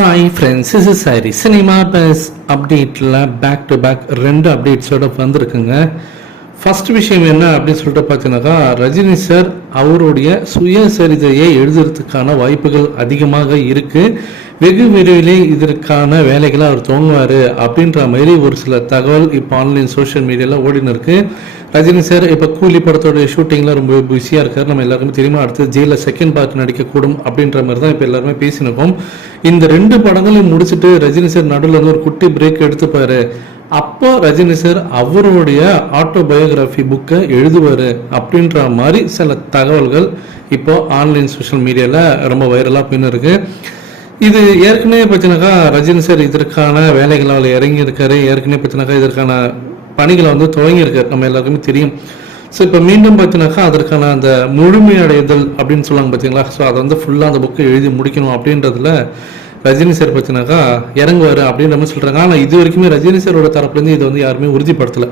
Hi friends is is sorry cinema buzz அப்டேட்டில் back to back ரெண்டு அப்டேட்ஸோட வந்திருக்குங்க. ஃபர்ஸ்ட் விஷயம் என்ன அப்படின்னு சொல்லிட்டு பார்த்தீங்கன்னாக்கா ரஜினி சார் அவருடைய சுயசரிதையை எழுதுறதுக்கான வாய்ப்புகள் அதிகமாக இருக்குது வெகு விரைவிலே இதற்கான வேலைகளை அவர் துவங்குவார் அப்படின்ற மாதிரி ஒரு சில தகவல் இப்போ ஆன்லைன் சோஷியல் மீடியாவில் ஓடின்னு இருக்கு. ரஜினி சார் இப்போ கூலி படத்தோட ஷூட்டிங்கில் ரொம்ப பிஸியாக இருக்கார். நம்ம எல்லாருக்குமே தெரியுமா அடுத்து ஜெயிலில் செகண்ட் பார்ட் நடிக்கக்கூடும் அப்படின்ற மாதிரி தான் இப்போ எல்லாருமே பேசினிருக்கோம் இந்த ரெண்டு படங்களையும் முடிச்சுட்டு ரஜினி சார் நடுவில் வந்து ஒரு குட்டி பிரேக் எடுத்துப்பாரு. அப்போ ரஜினி சார் அவருடைய ஆட்டோபயோகிராஃபி புக்கை எழுதுவார் அப்படின்ற மாதிரி சில தகவல்கள் இப்போ ஆன்லைன் சோஷியல் மீடியாவில் ரொம்ப வைரலாக போயின்னு இருக்கு. இது ஏற்கனவே பார்த்தீங்கன்னாக்கா ரஜினி சார் இதற்கான வேலைகளால் இறங்கி இருக்காரு. ஏற்கனவே பார்த்தீங்கன்னாக்கா இதற்கான பணிகளை வந்து துவங்கியிருக்காரு நம்ம எல்லாருக்குமே தெரியும். ஸோ இப்போ மீண்டும் பார்த்தீங்கன்னாக்கா அதற்கான அந்த முழுமையடைதல் அப்படின்னு சொல்லுவாங்க பார்த்தீங்களா ஸோ அதை வந்து ஃபுல்லாக அந்த புக்கை எழுதி முடிக்கணும் அப்படின்றதுல ரஜினி சார் பார்த்தீங்கன்னாக்கா இறங்குவார் அப்படின்ற மாதிரி சொல்கிறாங்க ஆனால் இது வரைக்குமே ரஜினி சாரோட தரப்புலேருந்து இதை வந்து யாருமே உறுதிப்படுத்தலை.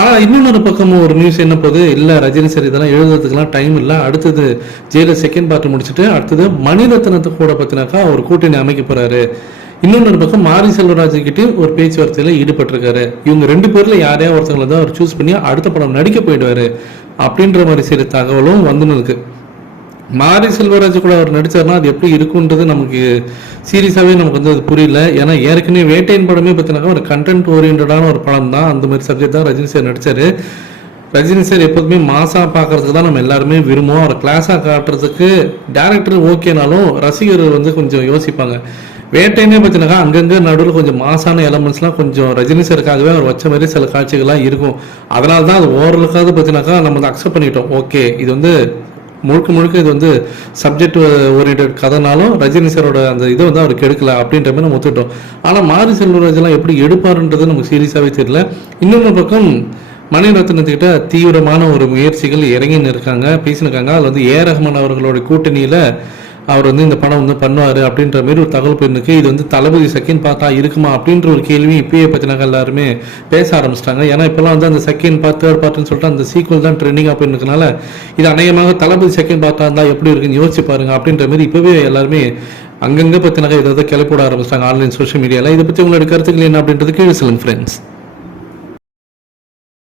ஆனால் இன்னொரு பக்கமும் ஒரு நியூஸ் என்ன போகுது? இல்லை ரஜினி சார் இதெல்லாம் எழுதுறதுக்கெல்லாம் டைம் இல்லை. அடுத்தது ஜெயில செகண்ட் பார்ட் முடிச்சுட்டு அடுத்தது மணிரத்னத்தை கூட பார்த்தினாக்கா ஒரு கூட்டணி அமைக்க போகிறாரு இன்னொன்று பக்கம் மாரி செல்வராஜ் ஒரு பேச்சுவார்த்தையில் ஈடுபட்டிருக்காரு. இவங்க ரெண்டு பேரில் யாரையா ஒருத்தங்களை தான் அவர் சூஸ் பண்ணி அடுத்த படம் நடிக்க போயிடுவாரு அப்படின்ற மாதிரி சில தகவலும் வந்துன்னு இருக்கு. மாரி செல்வராஜ் கூட அவர் நடித்தார்னா அது எப்படி இருக்குன்றது நமக்கு சீரியஸாகவே நமக்கு வந்து அது புரியல. ஏன்னா ஏற்கனவே வேட்டையின் படமே பார்த்தீங்கன்னா ஒரு கண்டென்ட் ஓரியன்டான ஒரு படம் தான். அந்த மாதிரி சப்ஜெக்ட் தான் ரஜினி சார் நடித்தார் ரஜினி சார் எப்போதுமே மாசாக பார்க்கறதுக்கு தான் நம்ம எல்லாருமே விரும்புவோம். அவரை கிளாஸாக காட்டுறதுக்கு டேரக்டர் ஓகேனாலும் ரசிகர்கள் வந்து கொஞ்சம் யோசிப்பாங்க. வேட்டைனே பார்த்தீங்கன்னா அங்கங்கே நடுவில் கொஞ்சம் மாசான எலமெண்ட்ஸ்லாம் கொஞ்சம் ரஜினி சாருக்காகவே அவர் வச்ச மாதிரி சில காட்சிகள்லாம் இருக்கும். அதனால தான் அது ஓரளவுக்காவது பார்த்தீங்கன்னாக்கா நம்ம அதை அக்செப்ட் பண்ணிட்டோம். ஓகே இது வந்து முழுக்க முழுக்க இது வந்து சப்ஜெக்ட் ஓரியன்ட் கதைனாலும் ரஜினி சாரோட அந்த இதை வந்து அவருக்கு எடுக்கல அப்படின்ற மாதிரி நம்ம ஒத்துட்டோம் ஆனால் மாரி செல்வராஜெல்லாம் எப்படி எடுப்பாருன்றது நமக்கு சீரியஸாகவே தெரியல. இன்னொரு பக்கம் மணிரத்னத்துக்கிட்ட தீவிரமான ஒரு முயற்சிகள் இறங்கின்னு இருக்காங்க பேசினிருக்காங்க அதில் வந்து ஏ ரஹ்மான் அவர்களோட கூட்டணியில் அவர் வந்து இந்த படம் வந்து பண்ணுவார் அப்படின்ற மாதிரி ஒரு தகவல் போயிருக்கு இது வந்து தளபதி செகண்ட் பார்த்தா இருக்குமா அப்படின்ற ஒரு கேள்வி இப்பயே பற்றினாங்க எல்லாருமே பேச ஆரம்பிச்சிட்டாங்க. ஏன்னா இப்போல்லாம் வந்து அந்த செகண்ட் பார்ட் தேர்ட் பார்ட்னு சொல்லிட்டு அந்த சீக்வல் தான் ட்ரெண்டிங்காக போயிருக்கனால இது அநேகமாக தளபதி செகண்ட் பார்த்தா இருந்தால் எப்படி இருக்குன்னு யோசிச்சு பாருங்க அப்படின்ற மாதிரி இப்போவே எல்லாருமே அங்கங்கே பற்றினாக்க இதை கிளப்பிட ஆரம்பிச்சிட்டாங்க ஆன்லைன் சோஷியல் மீடியாவில் இதை பற்றி உங்களோட கருத்துக்கள் என்ன அப்படின்றது கீழே சொல்லுங்க ஃப்ரெண்ட்ஸ்